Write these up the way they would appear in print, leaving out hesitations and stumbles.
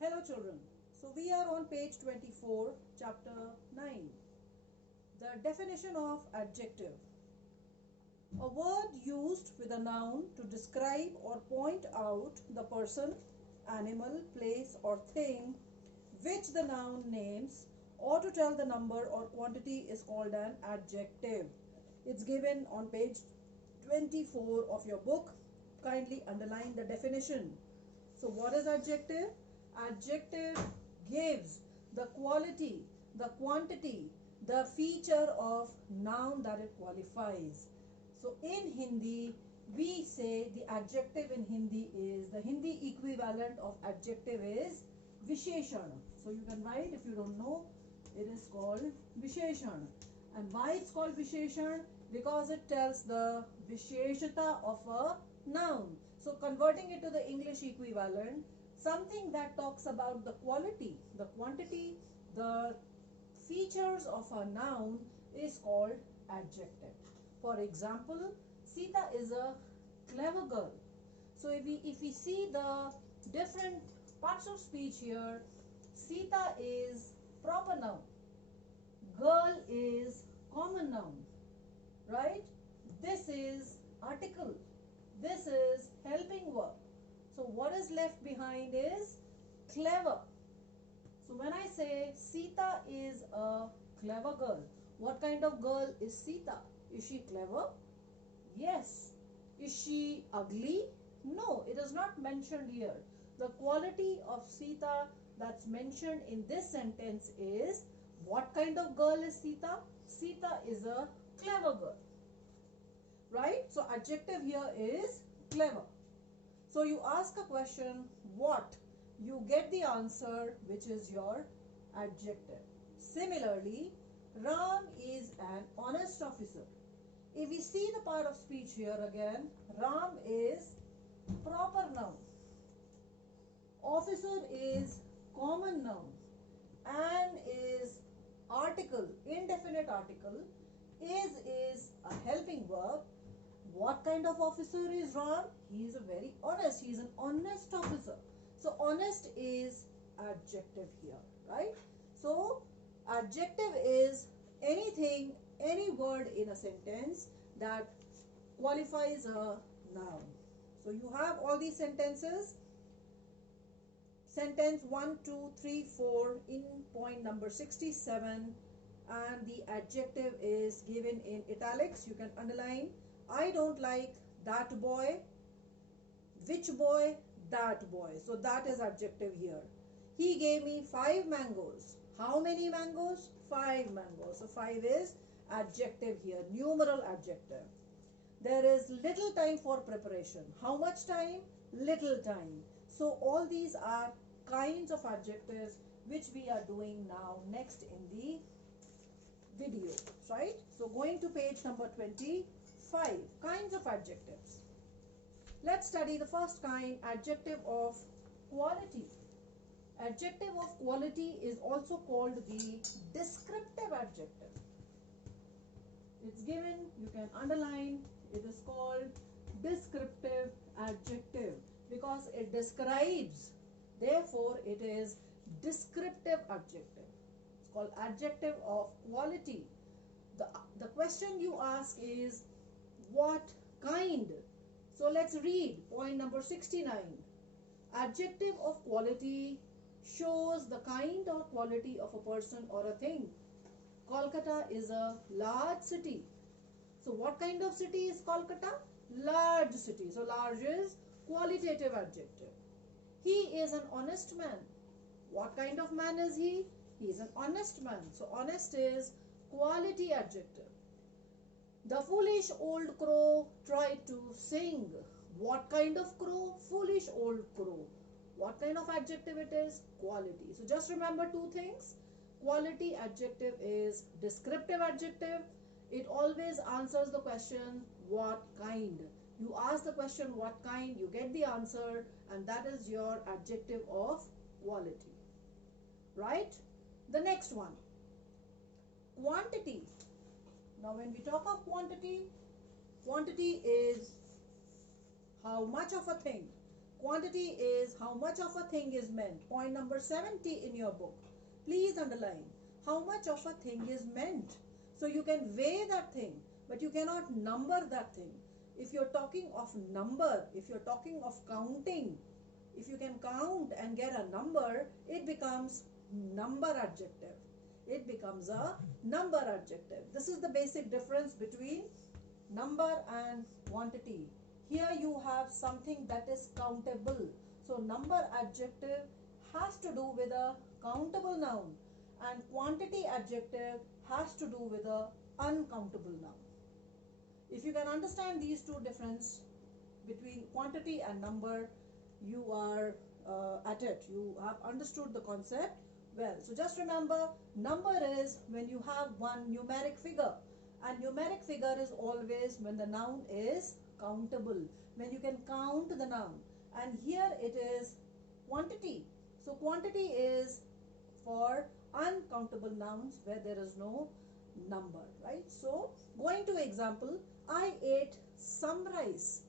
Hello children. So we are on page 24, chapter 9. The definition of adjective. A word used with a noun to describe or point out the person, animal, place or thing which the noun names, or to tell the number or quantity is called an adjective. It's given on page 24 of your book. Kindly underline the definition. So what is adjective? Adjective gives the quality, the quantity, the feature of noun that it qualifies. So in Hindi, we say the adjective in Hindi is, the Hindi equivalent of adjective is Visheshan. So you can write, if you don't know, it is called Visheshan. And why it's called Visheshan? Because it tells the Visheshata of a noun. So converting it to the English equivalent, something that talks about the quality, the quantity, the features of a noun is called adjective. For example, Sita is a clever girl. So if we see the different parts of speech here, Sita is proper noun, girl is common noun, right? This is article, this is helping verb. So what is left behind is clever. So when I say Sita is a clever girl, what kind of girl is Sita? Is she clever? Yes. Is she ugly? No, it is not mentioned here. The quality of Sita that's mentioned in this sentence is, what kind of girl is Sita? Sita is a clever girl. Right? So adjective here is clever. So you ask a question, what? You get the answer, which is your adjective. Similarly, Ram is an honest officer. If we see the part of speech here again, Ram is proper noun. Officer is common noun. An is article, indefinite article. Is a helping verb. What kind of officer is Ram? He is a very honest. He is an honest officer. So honest is adjective here, right? So adjective is anything, any word in a sentence that qualifies a noun. So you have all these sentences. Sentence 1, 2, 3, 4 in point number 67, and the adjective is given in italics. You can underline. I don't like that boy. Which boy? That boy. So that is adjective here. He gave me 5 mangoes. How many mangoes? 5 mangoes. So 5 is adjective here, numeral adjective. There is little time for preparation. How much time? Little time. So all these are kinds of adjectives which we are doing now next in the video, right? So going to page number 25, kinds of adjectives. Let's study the first kind, adjective of quality. Adjective of quality is also called the descriptive adjective. It's given, you can underline, it is called descriptive adjective because it describes, therefore it is descriptive adjective. It's called adjective of quality. The question you ask is, what kind? So let's read point number 69. Adjective of quality shows the kind or quality of a person or a thing. Kolkata is a large city. So what kind of city is Kolkata? Large city. So large is qualitative adjective. He is an honest man. What kind of man is he? He is an honest man. So honest is quality adjective. The foolish old crow tried to sing. What kind of crow? Foolish old crow. What kind of adjective it is? Quality. So just remember 2 things. Quality adjective is descriptive adjective. It always answers the question, what kind? You ask the question, what kind? You get the answer, and that is your adjective of quality. Right? The next one, quantity. Now when we talk of quantity, quantity is how much of a thing. Quantity is how much of a thing is meant. Point number 70 in your book. Please underline. How much of a thing is meant. So you can weigh that thing, but you cannot number that thing. If you're talking of number, if you're talking of counting, if you can count and get a number, it becomes number adjective. It becomes a number adjective. This is the basic difference between number and quantity. Here you have something that is countable. So number adjective has to do with a countable noun, and quantity adjective has to do with a uncountable noun. If you can understand these two differences between quantity and number, you are at it. You have understood the concept well. So just remember, number is when you have one numeric figure, and numeric figure is always when the noun is countable, when you can count the noun. And here it is quantity. So quantity is for uncountable nouns where there is no number, right? So going to example, I ate some rice.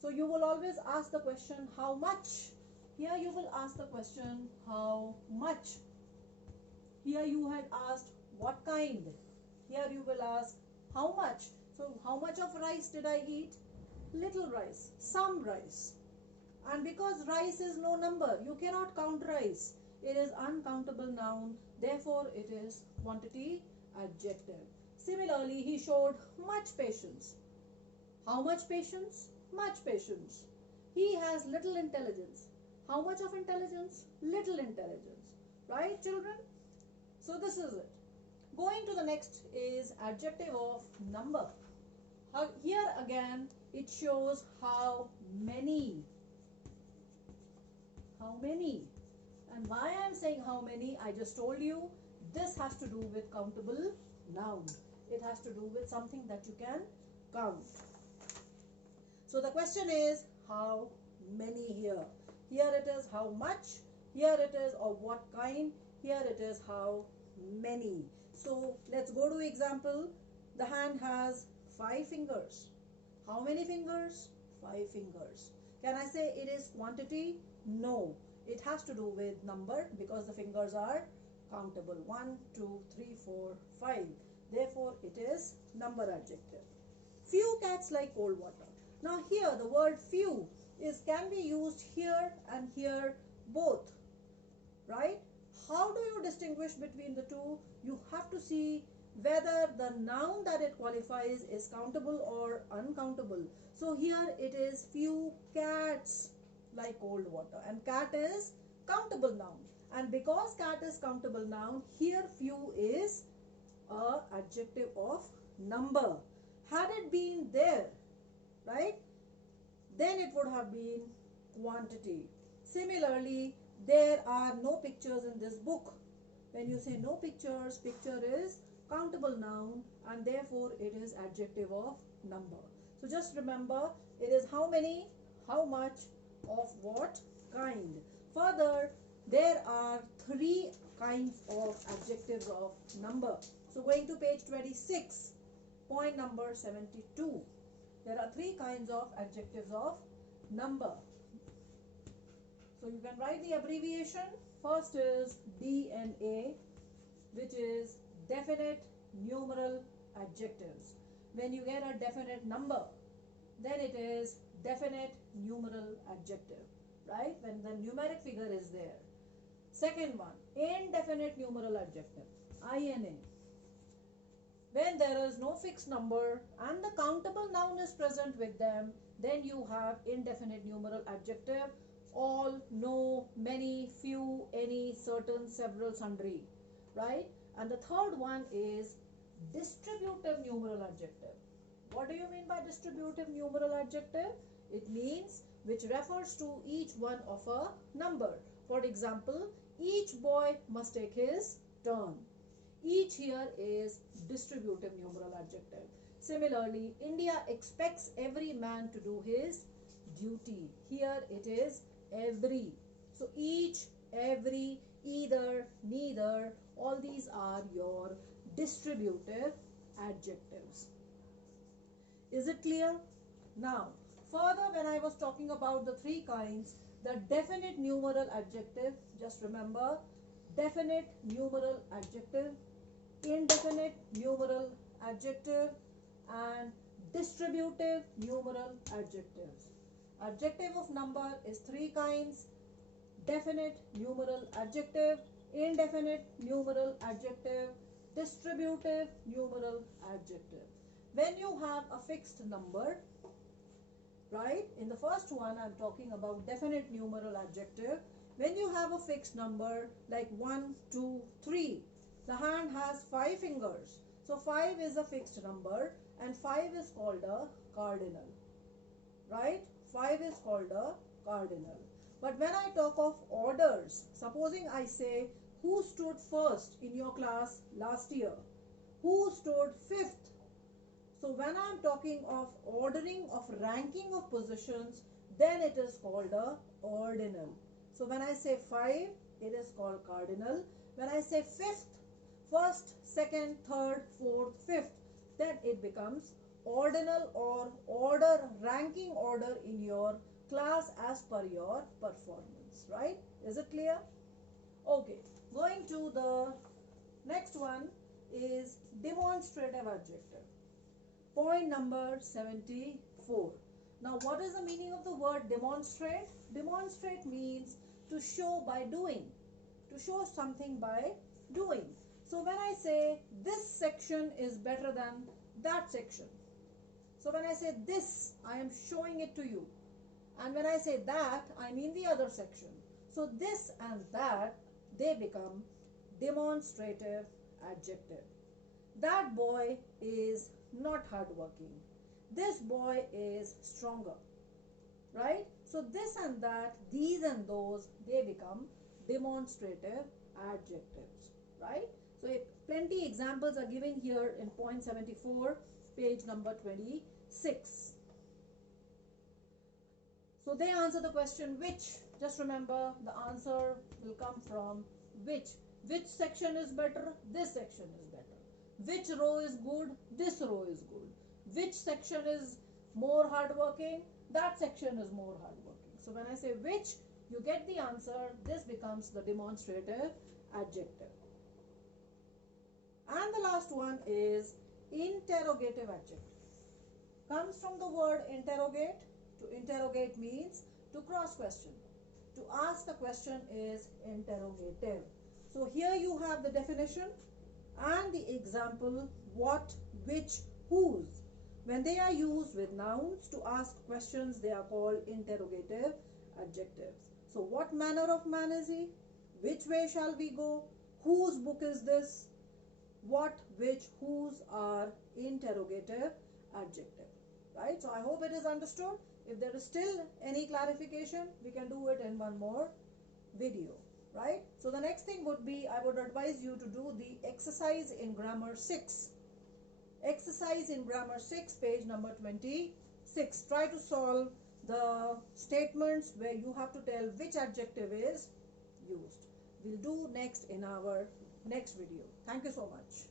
So you will always ask the question how much. Here you will ask the question how much. Here you had asked what kind. Here you will ask how much. So how much of rice did I eat? Little rice, some rice. And because rice is no number, you cannot count rice. It is uncountable noun, therefore it is quantity adjective. Similarly, he showed much patience. How much patience? Much patience. He has little intelligence. How much of intelligence? Little intelligence. Right, children? So this is it. Going to the next is adjective of number. Here again, it shows how many. How many. And why I am saying how many, I just told you, this has to do with countable noun. It has to do with something that you can count. So the question is how many here. Here it is how much. Here it is of what kind. Here it is how many. So let's go to example. The hand has 5 fingers. How many fingers? 5 fingers. Can I say it is quantity? No. It has to do with number because the fingers are countable. 1, 2, 3, 4, 5. Therefore, it is number adjective. Few cats like cold water. Now here the word few can be used here and here both. Right? How do you distinguish between the two? You have to see whether the noun that it qualifies is countable or uncountable. So here it is few cats like cold water, and cat is countable noun, and because cat is countable noun, here few is a adjective of number. Had it been there, right, then it would have been quantity. Similarly, there are no pictures in this book. When you say no pictures, picture is countable noun, and therefore it is adjective of number. So just remember, it is how many, how much, of what kind. Further, there are 3 kinds of adjectives of number. So going to page 26, point number 72. There are 3 kinds of adjectives of number. So you can write the abbreviation. First is DNA, which is definite numeral adjectives. When you get a definite number, then it is definite numeral adjective, right? When the numeric figure is there. Second one, indefinite numeral adjective, INA. When there is no fixed number and the countable noun is present with them, then you have indefinite numeral adjective. All, no, many, few, any, certain, several, sundry, right? And the third one is distributive numeral adjective. What do you mean by distributive numeral adjective? It means which refers to each one of a number. For example, each boy must take his turn. Each here is distributive numeral adjective. Similarly, India expects every man to do his duty. Here it is every. So each, every, either, neither, all these are your distributive adjectives. Is it clear? Now, Further, when I was talking about the three kinds, the definite numeral adjective, just remember, definite numeral adjective, indefinite numeral adjective, and distributive numeral adjectives. Adjective of number is three kinds: definite numeral adjective, indefinite numeral adjective, distributive numeral adjective. When you have a fixed number, right, in the first one I'm talking about definite numeral adjective. When you have a fixed number like 1, 2, 3, the hand has 5 fingers. So 5 is a fixed number and 5 is called a cardinal, right? 5 is called a cardinal. But when I talk of orders, supposing I say, who stood first in your class last year? Who stood fifth? So when I am talking of ordering, of ranking of positions, then it is called a ordinal. So when I say 5, it is called cardinal. When I say fifth, first, second, third, fourth, fifth, then it becomes ordinal, or order, ranking order in your class as per your performance, right? Is it clear? Okay, going to the next one is demonstrative adjective. Point number 74. Now, what is the meaning of the word demonstrate? Demonstrate means to show by doing, to show something by doing. So when I say this section is better than that section, so when I say this, I am showing it to you, and when I say that, I mean the other section. So this and that, they become demonstrative adjective. That boy is not hardworking. This boy is stronger, right? So this and that, these and those, they become demonstrative adjectives, right? So plenty examples are given here in point 74, page number 26. So they answer the question which. Just remember, the answer will come from which. Which section is better? This section is better. Which row is good? This row is good. Which section is more hardworking? That section is more hardworking. So when I say which, you get the answer. This becomes the demonstrative adjective. And the last one is interrogative adjective. Comes from the word interrogate. To interrogate means to cross question. To ask a question is interrogative. So here you have the definition and the example what, which, whose. When they are used with nouns to ask questions, they are called interrogative adjectives. So what manner of man is he? Which way shall we go? Whose book is this? What, which, whose are interrogative adjective, right? So I hope it is understood. If there is still any clarification, we can do it in one more video, right? So the next thing would be, I would advise you to do the exercise in grammar 6. Exercise in grammar 6, page number 26. Try to solve the statements where you have to tell which adjective is used. We'll do next in our next video. Thank you so much.